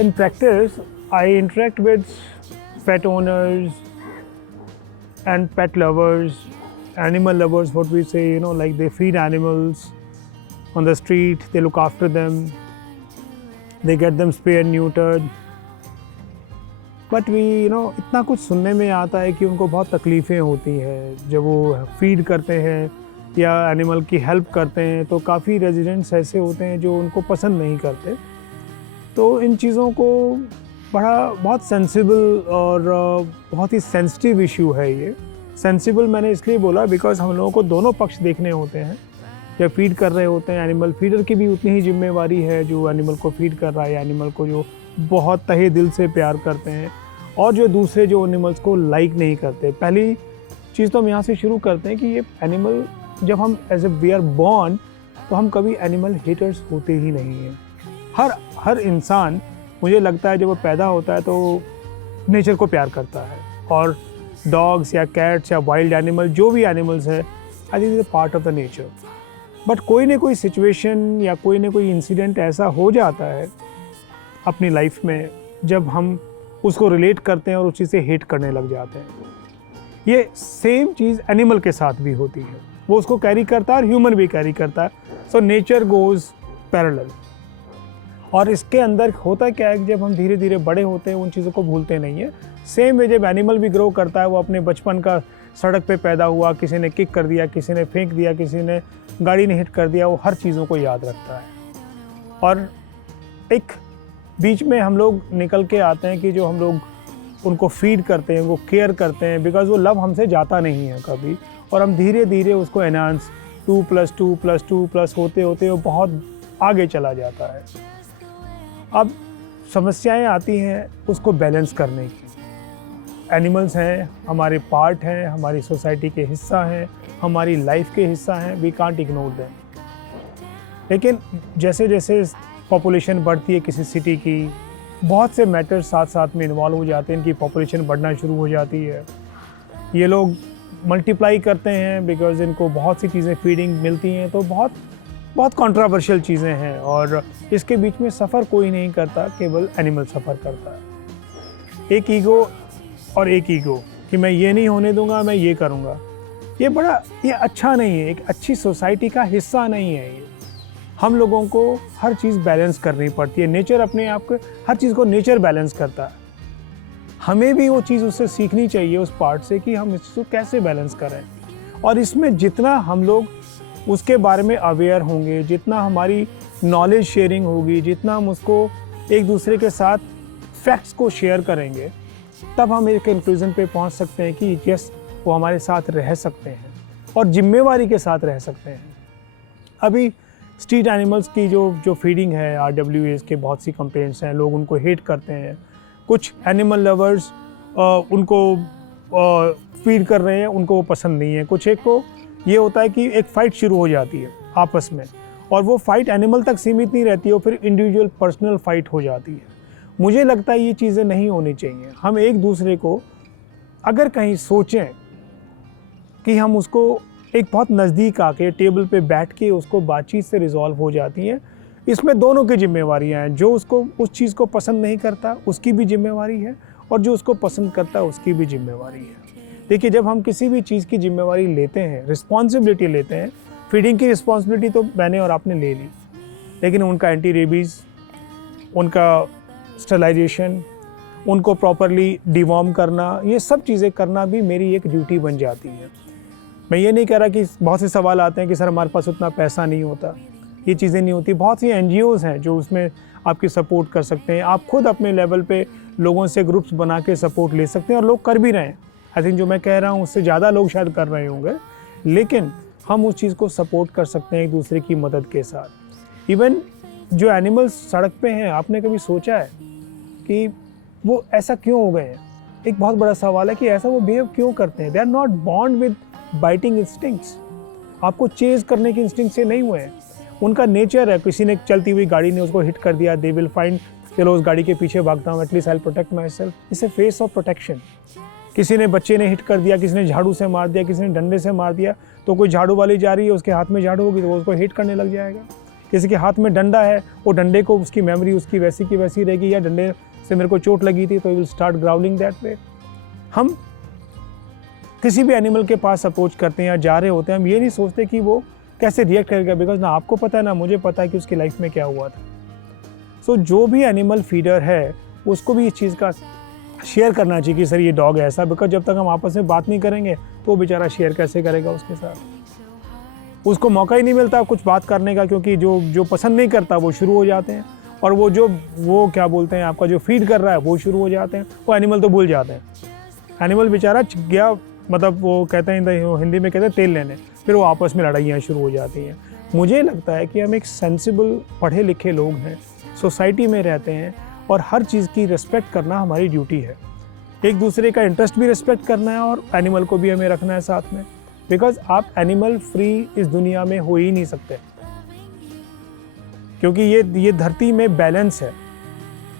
in practice, I interact with pet owners and pet lovers, animal lovers, what we say, like they feed animals on the street, they look after them, they get them spay and neutered. But we इतना कुछ सुनने में आता है कि उनको बहुत तकलीफ़ें होती हैं जब वो फीड करते हैं या एनिमल की हेल्प करते हैं, तो काफ़ी रेजिडेंट्स ऐसे होते हैं जो उनको पसंद नहीं करते। तो इन चीज़ों को बहुत सेंसिबल और बहुत ही सेंसिटिव इशू है ये। सेंसिबल मैंने इसलिए बोला बिकॉज़ हम लोगों को दोनों पक्ष देखने होते हैं। जब फीड कर रहे होते हैं एनिमल, फीडर की भी उतनी ही जिम्मेवारी है जो एनिमल को फीड कर रहा है, एनिमल को जो बहुत तहे दिल से प्यार करते हैं, और जो दूसरे जो एनिमल्स को लाइक नहीं करते। पहली चीज़ तो हम यहाँ से शुरू करते हैं कि ये एनिमल, जब हम as a we are born, तो हम कभी एनिमल हेटर्स होते ही नहीं हैं। हर इंसान, मुझे लगता है जब वो पैदा होता है तो नेचर को प्यार करता है, और डॉग्स या कैट्स या वाइल्ड एनिमल, जो भी एनिमल्स है, I think is a part of the nature. But कोई ना कोई सिचुएशन या कोई ना कोई इंसिडेंट ऐसा हो जाता है अपनी लाइफ में जब हम उसको रिलेट करते हैं और उस चीज़ से हेट करने लग जाते हैं। ये सेम चीज़ एनिमल के साथ भी होती है, वो उसको कैरी करता है और ह्यूमन भी कैरी करता है। So nature goes parallel. और इसके अंदर होता क्या है कि जब हम धीरे धीरे बड़े होते हैं उन चीज़ों को भूलते नहीं है। सेम वे जब एनिमल भी ग्रो करता है, वो अपने बचपन का सड़क पे पैदा हुआ, किसी ने किक कर दिया, किसी ने फेंक दिया, किसी ने गाड़ी ने हिट कर दिया, वो हर चीज़ों को याद रखता है। और एक बीच में हम लोग निकल के आते हैं कि जो हम लोग उनको फीड करते हैं, वो केयर करते हैं, बिकॉज़ वो लव हमसे जाता नहीं है कभी, और हम धीरे धीरे उसको एनहांस 2+2+2+ होते होते वो बहुत आगे चला जाता है। अब समस्याएं आती हैं उसको बैलेंस करने की। एनिमल्स हैं, हमारे पार्ट हैं, हमारी सोसाइटी के हिस्सा हैं, हमारी लाइफ के हिस्सा हैं, वी कांट इग्नोर देम। लेकिन जैसे जैसे पॉपुलेशन बढ़ती है किसी सिटी की, बहुत से मैटर्स साथ साथ में इन्वॉल्व हो जाते हैं, इनकी पॉपुलेशन बढ़ना शुरू हो जाती है, ये लोग मल्टीप्लाई करते हैं बिकॉज़ इनको बहुत सी चीज़ें फीडिंग मिलती हैं, तो बहुत बहुत कंट्रोवर्शियल चीज़ें हैं, और इसके बीच में सफ़र कोई नहीं करता, केवल एनिमल सफ़र करता है। एक ईगो और एक ईगो कि मैं ये नहीं होने दूंगा, मैं ये करूँगा, ये अच्छा नहीं है, एक अच्छी सोसाइटी का हिस्सा नहीं है ये। हम लोगों को हर चीज़ बैलेंस करनी पड़ती है। नेचर अपने आप को, हर चीज़ को नेचर बैलेंस करता है। हमें भी वो चीज़ उससे सीखनी चाहिए, उस पार्ट से, कि हम इसको कैसे बैलेंस करें। और इसमें जितना हम लोग उसके बारे में अवेयर होंगे, जितना हमारी नॉलेज शेयरिंग होगी, जितना हम उसको एक दूसरे के साथ फैक्ट्स को शेयर करेंगे, तब हम एक कंक्लूजन पे पहुंच सकते हैं कि यस, वो हमारे साथ रह सकते हैं और जिम्मेवारी के साथ रह सकते हैं। अभी स्ट्रीट एनिमल्स की जो फीडिंग है, RWAs के बहुत सी कंप्लेंट्स हैं, लोग उनको हेट करते हैं। कुछ एनिमल लवर्स उनको फीड कर रहे हैं, उनको वो पसंद नहीं है। कुछ एक को ये होता है कि एक फ़ाइट शुरू हो जाती है आपस में, और वो फ़ाइट एनिमल तक सीमित नहीं रहती है, फिर इंडिविजुअल पर्सनल फ़ाइट हो जाती है। मुझे लगता है ये चीज़ें नहीं होनी चाहिए। हम एक दूसरे को अगर कहीं सोचें कि हम उसको एक बहुत नज़दीक आके टेबल पे बैठ के उसको बातचीत से रिजॉल्व हो जाती हैं। इसमें दोनों की जिम्मेवारियां हैं। जो उसको उस चीज़ को पसंद नहीं करता उसकी भी जिम्मेवारी है, और जो उसको पसंद करता है उसकी भी जिम्मेवारी है। देखिए, जब हम किसी भी चीज़ की जिम्मेवारी लेते हैं, रिस्पॉन्सिबिलिटी लेते हैं, फीडिंग की रिस्पॉन्सिबिलिटी तो मैंने और आपने ले ली, लेकिन उनका एंटी रेबीज़, उनका स्टरलाइजेशन, उनको प्रॉपरली डिवॉर्म करना, ये सब चीज़ें करना भी मेरी एक ड्यूटी बन जाती है। मैं ये नहीं कह रहा कि बहुत से सवाल आते हैं कि सर हमारे पास उतना पैसा नहीं होता, ये चीज़ें नहीं होती। बहुत सी NGOs हैं जो उसमें आपकी सपोर्ट कर सकते हैं। आप खुद अपने लेवल पे लोगों से ग्रुप्स बना के सपोर्ट ले सकते हैं, और लोग कर भी रहे हैं। आई थिंक जो मैं कह रहा हूँ उससे ज़्यादा लोग शायद कर रहे होंगे, लेकिन हम उस चीज़ को सपोर्ट कर सकते हैं एक दूसरे की मदद के साथ। इवन जो एनिमल्स सड़क पे हैं, आपने कभी सोचा है कि वो ऐसा क्यों हो गए हैं? एक बहुत बड़ा सवाल है कि ऐसा वो बिहेव क्यों करते हैं। They are not born with biting instincts, आपको चेज करने की इंस्टिंक्ट से नहीं हुए हैं। उनका नेचर है, किसी ने चलती हुई गाड़ी ने उसको हिट कर दिया, दे विल फाइंड, चलो उस गाड़ी के पीछे भागता हूँ, at least I will protect my self. It's a face of protection. किसी ने बच्चे ने हिट कर दिया, किसी ने झाड़ू से मार दिया, किसी ने डंडे से मार दिया, तो कोई झाड़ू वाली जा रही है, उसके हाथ में झाड़ू होगी तो वो उसको हिट करने लग जाएगा। किसी के हाथ में डंडा है, वो डंडे को उसकी मेमोरी उसकी वैसी की वैसी रहेगी, या डंडे से मेरे को चोट लगी थी तो will start growling that way. हम किसी भी एनिमल के पास अप्रोच करते हैं या जा रहे होते हैं, हम ये नहीं सोचते कि वो कैसे रिएक्ट करेगा, बिकॉज ना आपको पता है ना मुझे पता है कि उसकी लाइफ में क्या हुआ था। सो जो भी एनिमल फीडर है उसको भी इस चीज़ का शेयर करना चाहिए कि सर ये डॉग है ऐसा, बिकॉज जब तक हम आपस में बात नहीं करेंगे तो वो बेचारा शेयर कैसे करेगा उसके साथ। उसको मौका ही नहीं मिलता कुछ बात करने का, क्योंकि जो पसंद नहीं करता वो शुरू हो जाते हैं, और वो क्या बोलते हैं आपका जो फीड कर रहा है वो शुरू हो जाते हैं, वो एनिमल तो भूल जाते हैं। एनिमल बेचारा गया, मतलब वो कहते हैं हिंदी में कहते हैं तेल लेने, फिर वो आपस में लड़ाइयाँ शुरू हो जाती हैं। मुझे लगता है कि हम एक सेंसिबल पढ़े लिखे लोग हैं, सोसाइटी में रहते हैं, और हर चीज़ की रिस्पेक्ट करना हमारी ड्यूटी है। एक दूसरे का इंटरेस्ट भी रिस्पेक्ट करना है और एनिमल को भी हमें रखना है साथ में, बिकॉज आप एनिमल फ्री इस दुनिया में हो ही नहीं सकते, क्योंकि ये धरती में बैलेंस है,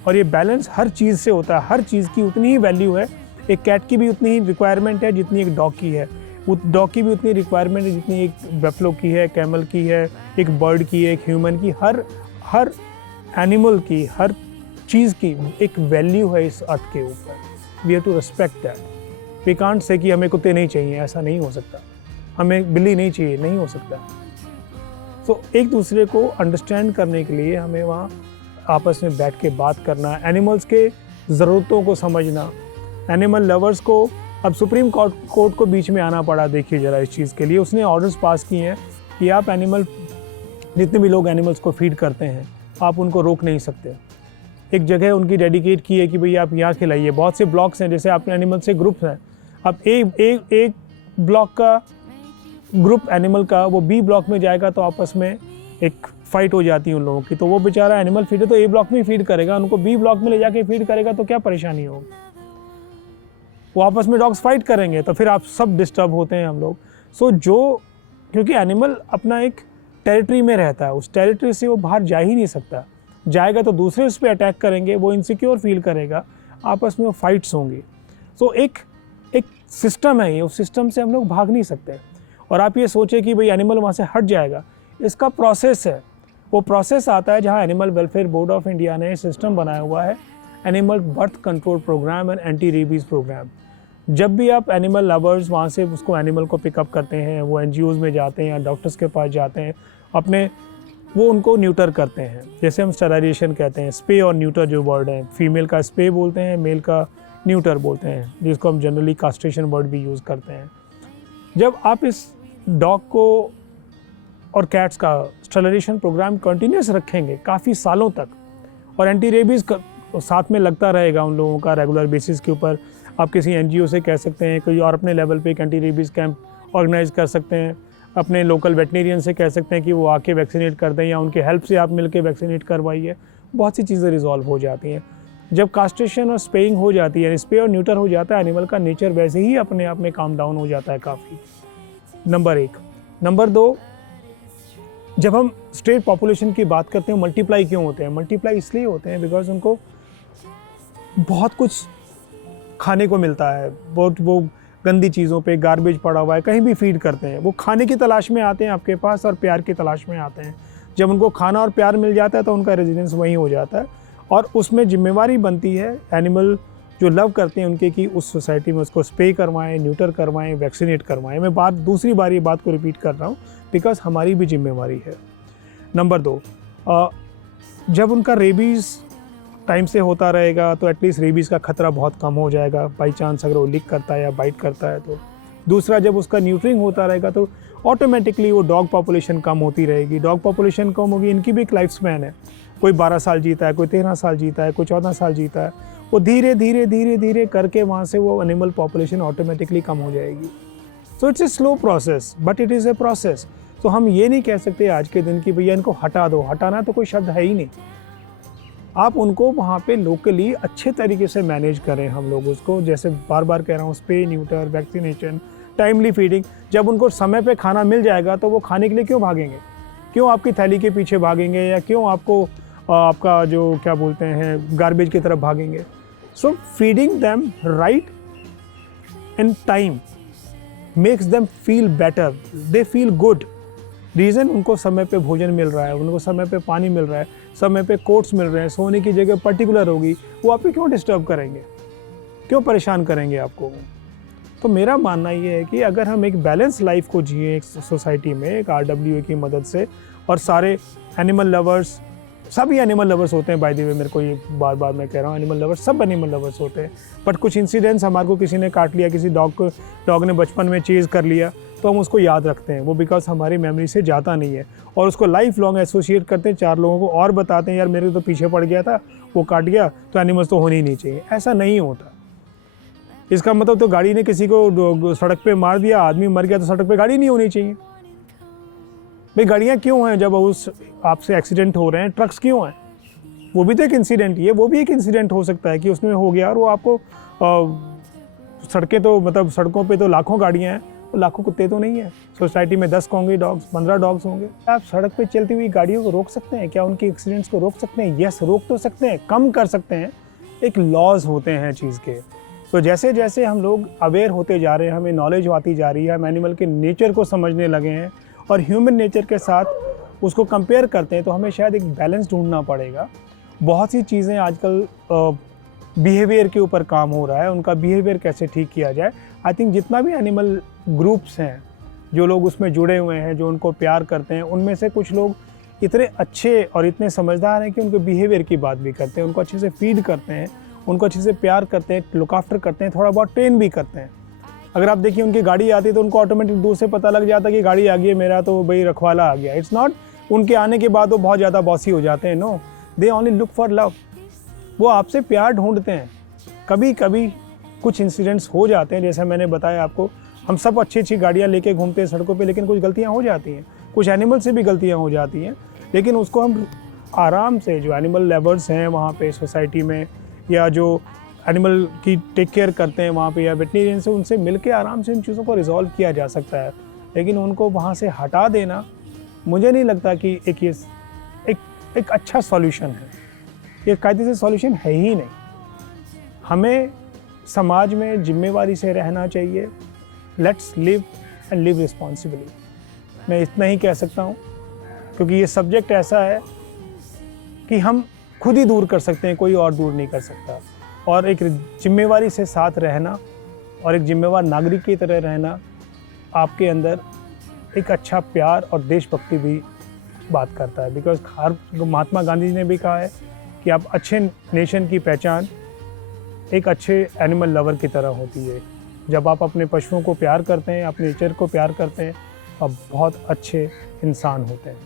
और ये बैलेंस हर चीज़ से होता है। हर चीज़ की उतनी ही वैल्यू है, एक कैट की भी उतनी ही रिक्वायरमेंट है जितनी एक डॉग की है, डॉग की भी उतनी रिक्वायरमेंट है जितनी एक बफलो की है, कैमल की है, एक बर्ड की है, एक ह्यूमन की। हर एनिमल की, हर चीज़ की एक वैल्यू है इस अर्थ के ऊपर। We have to respect that. We can't say कि हमें कुत्ते नहीं चाहिए, ऐसा नहीं हो सकता, हमें बिल्ली नहीं चाहिए, नहीं हो सकता। तो एक दूसरे को अंडरस्टैंड करने के लिए हमें वहाँ आपस में बैठ के बात करना, एनिमल्स के ज़रूरतों को समझना, एनिमल लवर्स को। अब सुप्रीम कोर्ट को बीच में आना पड़ा, देखिए ज़रा इस चीज़ के लिए। उसने ऑर्डर्स पास किए हैं कि आप एनिमल, जितने भी लोग एनिमल्स को फीड करते हैं, आप उनको रोक नहीं सकते। एक जगह उनकी डेडिकेट की है कि भई आप यहाँ खिलाइए। बहुत से ब्लॉक्स हैं, जैसे आपके एनिमल से ग्रुप्स हैं, अब एक ब्लॉक का ग्रुप एनिमल का वो बी ब्लॉक में जाएगा तो आपस में एक फाइट हो जाती है उन लोगों की। तो वो बेचारा एनिमल फीडर तो ए ब्लॉक में ही फीड करेगा, उनको बी ब्लॉक में ले जाके फीड करेगा तो क्या परेशानी होगी। वो आपस में डॉग्स फाइट करेंगे तो फिर आप सब डिस्टर्ब होते हैं हम लोग। सो क्योंकि एनिमल अपना एक टेरिटरी में रहता है, उस टेरिटरी से वो बाहर जा ही नहीं सकता। जाएगा तो दूसरे उस पर अटैक करेंगे, वो इनसिक्योर फील करेगा, आपस में वो फाइट्स होंगी। सो एक सिस्टम है ये, उस सिस्टम से हम लोग भाग नहीं सकते। और आप ये सोचें कि भाई एनिमल वहाँ से हट जाएगा, इसका प्रोसेस है। वो प्रोसेस आता है जहाँ Animal Welfare Board of India ने सिस्टम बनाया हुआ है, animal birth control programme and anti rabies programme. जब भी आप एनिमल लवर्स वहाँ से उसको एनिमल को पिकअप करते हैं, वो NGOs में जाते हैं या डॉक्टर्स के पास जाते हैं, वो उनको न्यूटर करते हैं, जैसे हम स्टरलाइजेशन कहते हैं। स्पे और न्यूटर जो वर्ड है, फीमेल का स्पे बोलते हैं, मेल का न्यूटर बोलते हैं, जिसको हम जनरली कास्ट्रेशन वर्ड भी यूज़ करते हैं। जब आप इस डॉग को और कैट्स का स्टरलाइजेशन प्रोग्राम कंटिन्यूस रखेंगे काफ़ी सालों तक, और एंटी रेबीज़ साथ में लगता रहेगा उन लोगों का रेगुलर बेसिस के ऊपर। आप किसी NGO से कह सकते हैं कोई, और अपने लेवल पे एक एंटी रेबीज़ कैंप ऑर्गेनाइज कर सकते हैं, अपने लोकल वेटनेरियन से कह सकते हैं कि वो आके वैक्सीनेट कर दें, या उनके हेल्प से आप मिलके वैक्सीनेट करवाइए। बहुत सी चीज़ें रिजॉल्व हो जाती हैं। जब कास्ट्रेशन और स्पेइंग हो जाती है, यानी स्पे और न्यूटर हो जाता है, एनिमल का नेचर वैसे ही अपने आप में काम डाउन हो जाता है काफ़ी। नंबर 1। नंबर 2, जब हम स्टेट पॉपुलेशन की बात करते हैं, मल्टीप्लाई क्यों होते हैं? मल्टीप्लाई इसलिए होते हैं बिकॉज उनको बहुत कुछ खाने को मिलता है, बहुत वो गंदी चीज़ों पे गार्बेज पड़ा हुआ है, कहीं भी फीड करते हैं। वो खाने की तलाश में आते हैं आपके पास और प्यार की तलाश में आते हैं। जब उनको खाना और प्यार मिल जाता है तो उनका रेजिडेंस वहीं हो जाता है, और उसमें जिम्मेवारी बनती है एनिमल जो लव करते हैं उनके, कि उस सोसाइटी में उसको स्प्रे करवाएं, न्यूटर करवाएं, वैक्सीनेट करवाएं। मैं दूसरी बार ये बात को रिपीट कर रहा हूँ बिकॉज हमारी भी जिम्मेवारी है। नंबर 2, जब उनका रेबीज़ टाइम से होता रहेगा तो एटलीस्ट रेबीज़ का खतरा बहुत कम हो जाएगा, बाई चांस अगर वो लीक करता है या बाइट करता है तो। दूसरा, जब उसका न्यूट्रिंग होता रहेगा तो ऑटोमेटिकली वो डॉग पॉपुलेशन कम होती रहेगी। डॉग पॉपुलेशन कम होगी, इनकी भी एक लाइफ स्पैन है, कोई 12 साल जीता है, कोई 13 साल जीता है, कोई 14 साल जीता है। वो धीरे धीरे करके वहाँ से वो एनिमल पॉपुलेशन ऑटोमेटिकली कम हो जाएगी। So it's a slow process but it is a process. तो हम ये नहीं कह सकते आज के दिन कि भैया इनको हटा दो, हटाना तो कोई शब्द है ही नहीं। आप उनको वहाँ पे लोकली अच्छे तरीके से मैनेज करें हम लोग उसको, जैसे बार बार कह रहा हूँ, spray, neuter, vaccination, timely feeding. जब उनको समय पे खाना मिल जाएगा तो वो खाने के लिए क्यों भागेंगे, क्यों आपकी थैली के पीछे भागेंगे, या क्यों आपको आपका जो क्या बोलते हैं गार्बेज की तरफ भागेंगे। So feeding them right and time makes them feel better, they feel good, reason उनको समय पे भोजन मिल रहा है, उनको समय पे पानी मिल रहा है, समय पे कोट्स मिल रहे हैं, सोने की जगह पर्टिकुलर होगी, वो आपको क्यों डिस्टर्ब करेंगे, क्यों परेशान करेंगे आपको। तो मेरा मानना ये है कि अगर हम एक बैलेंस लाइफ को जिए एक सोसाइटी में, एक RWA की मदद से, और सारे एनिमल लवर्स, सभी एनिमल लवर्स होते हैं बाय द वे, मेरे को ये बार बार मैं कह रहा हूँ, एनिमल लवर्स, सब एनिमल लवर्स होते हैं, बट कुछ इंसिडेंट्स हमारे को किसी ने काट लिया, किसी डॉग ने बचपन में चेज़ कर लिया, तो हम उसको याद रखते हैं, वो बिकॉज हमारी मेमोरी से जाता नहीं है, और उसको लाइफ लॉन्ग एसोसिएट करते हैं, 4 लोगों को और बताते हैं यार मेरे तो पीछे पड़ गया था, वो काट गया, तो एनिमल्स तो होने ही नहीं चाहिए। ऐसा नहीं होता। इसका मतलब तो गाड़ी ने किसी को सड़क पे मार दिया, आदमी मर गया, तो सड़क पे गाड़ी नहीं होनी चाहिए। भाई गाड़ियाँ क्यों हैं जब उस आपसे एक्सीडेंट हो रहे हैं, ट्रक्स क्यों हैं? वो भी तो एक इंसिडेंट ही है, वो भी एक इंसिडेंट हो सकता है कि उसमें हो गया, और वो आपको सड़कें तो मतलब सड़कों पे तो लाखों गाड़ियाँ हैं, तो लाखों कुत्ते तो नहीं है। सोसाइटी में 10 होंगे डॉग्स, 15 डॉग्स होंगे। आप सड़क पे चलती हुई गाड़ियों को रोक सकते हैं क्या? उनके एक्सीडेंट्स को रोक सकते हैं? यस, रोक तो सकते हैं, कम कर सकते हैं। एक लॉज होते हैं चीज़ के। तो जैसे जैसे हम लोग अवेयर होते जा रहे हैं, हमें नॉलेज आती जा रही है, हम एनिमल के नेचर को समझने लगे हैं और ह्यूमन नेचर के साथ उसको कंपेयर करते हैं, तो हमें शायद एक बैलेंस ढूंढना पड़ेगा। बहुत सी चीज़ें आजकल बिहेवियर के ऊपर काम हो रहा है, उनका बिहेवियर कैसे ठीक किया जाए। आई थिंक जितना भी एनिमल ग्रुप्स हैं, जो लोग उसमें जुड़े हुए हैं, जो उनको प्यार करते हैं, उनमें से कुछ लोग इतने अच्छे और इतने समझदार हैं कि उनके बिहेवियर की बात भी करते हैं, उनको अच्छे से फीड करते हैं, उनको अच्छे से प्यार करते हैं, लुक आफ्टर करते हैं, थोड़ा बहुत ट्रेन भी करते हैं। अगर आप देखिए उनकी गाड़ी आती है तो उनको ऑटोमेटिक दूर से पता लग जाता है कि गाड़ी आ गई है, मेरा तो भाई रखवाला आ गया। इट्स नॉट उनके आने के बाद वो बहुत ज़्यादा बॉसी हो जाते हैं, no, they only look for love. वो आपसे प्यार ढूंढते हैं। कभी कभी कुछ इंसिडेंट्स हो जाते हैं, जैसा मैंने बताया आपको, हम सब अच्छी अच्छी गाड़ियाँ लेके घूमते हैं सड़कों पे, लेकिन कुछ गलतियाँ हो जाती हैं, कुछ एनिमल से भी गलतियाँ हो जाती हैं, लेकिन उसको हम आराम से, जो एनिमल लवर्स हैं वहाँ पे सोसाइटी में, या जो एनिमल की टेक केयर करते हैं वहाँ पे, या वेटनेरियन से, उनसे मिल के आराम से इन चीज़ों को रिजॉल्व किया जा सकता है। लेकिन उनको वहाँ से हटा देना, मुझे नहीं लगता कि एक अच्छा सॉल्यूशन है। ये कायदे से सॉल्यूशन है ही नहीं। हमें समाज में जिम्मेवारी से रहना चाहिए। Let's live and live responsibly. मैं इतना ही कह सकता हूँ, क्योंकि ये सब्जेक्ट ऐसा है कि हम खुद ही दूर कर सकते हैं, कोई और दूर नहीं कर सकता। और एक जिम्मेवारी से साथ रहना और एक जिम्मेवार नागरिक की तरह रहना, आपके अंदर एक अच्छा प्यार और देशभक्ति भी बात करता है। बिकॉज महात्मा गांधी जी ने भी कहा है कि आप अच्छे नेशन की पहचान एक अच्छे एनिमल लवर की तरह होती है। जब आप अपने पशुओं को प्यार करते हैं, अपने नेचर को प्यार करते हैं, आप बहुत अच्छे इंसान होते हैं।